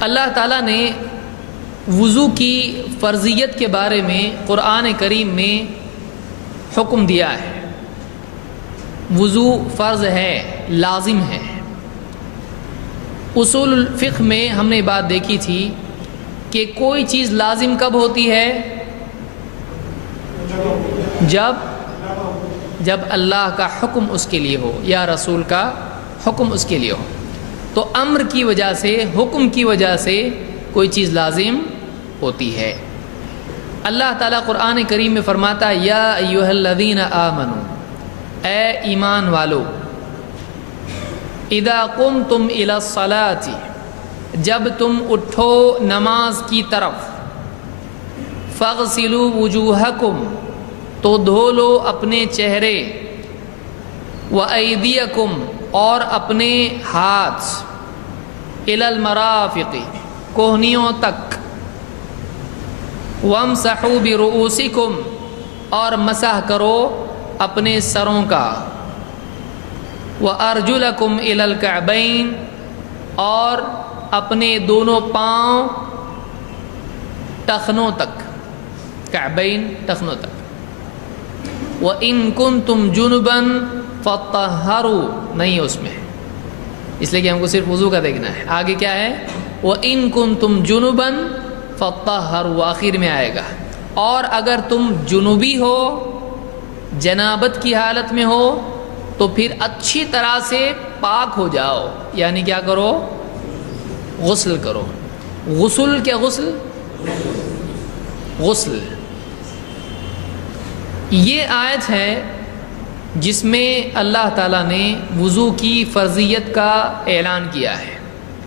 اللہ تعالیٰ نے وضو کی فرضیت کے بارے میں قرآن کریم میں حکم دیا ہے۔ وضو فرض ہے، لازم ہے۔ اصول الفقہ میں ہم نے بات دیکھی تھی کہ کوئی چیز لازم کب ہوتی ہے؟ جب اللہ کا حکم اس کے لیے ہو یا رسول کا حکم اس کے لیے ہو، تو امر کی وجہ سے، حکم کی وجہ سے کوئی چیز لازم ہوتی ہے۔ اللہ تعالیٰ قرآن کریم میں فرماتا ہے یا ایھا الذین آمنوا، اے ایمان والو، اذا قمتم الی الصلاۃ، جب تم اٹھو نماز کی طرف، فاغسلوا وجوہکم، تو دھو لو اپنے چہرے، وایدیکم، اور اپنے ہاتھ، الی المرافق، کوہنیوں تک، وامسحوا برؤوسکم، اور مسح کرو اپنے سروں کا، وارجلکم الی الکعبین، اور اپنے دونوں پاؤں ٹخنوں تک، کعبین ٹخنوں تک، وَإِن كُنتُمْ جُنُبًا فَطَّهَّرُوا، نہیں اس میں، اس لیے کہ ہم کو صرف وضو کا دیکھنا ہے۔ آگے کیا ہے؟ وَإِن كُنتُمْ جُنُبًا فَطَّهَّرُوا، آخر میں آئے گا۔ اور اگر تم جنوبی ہو، جنابت کی حالت میں ہو، تو پھر اچھی طرح سے پاک ہو جاؤ، یعنی کیا کرو؟ غسل کرو۔ غسل کیا؟ غسل یہ آیت ہے جس میں اللہ تعالیٰ نے وضو کی فرضیت کا اعلان کیا ہے۔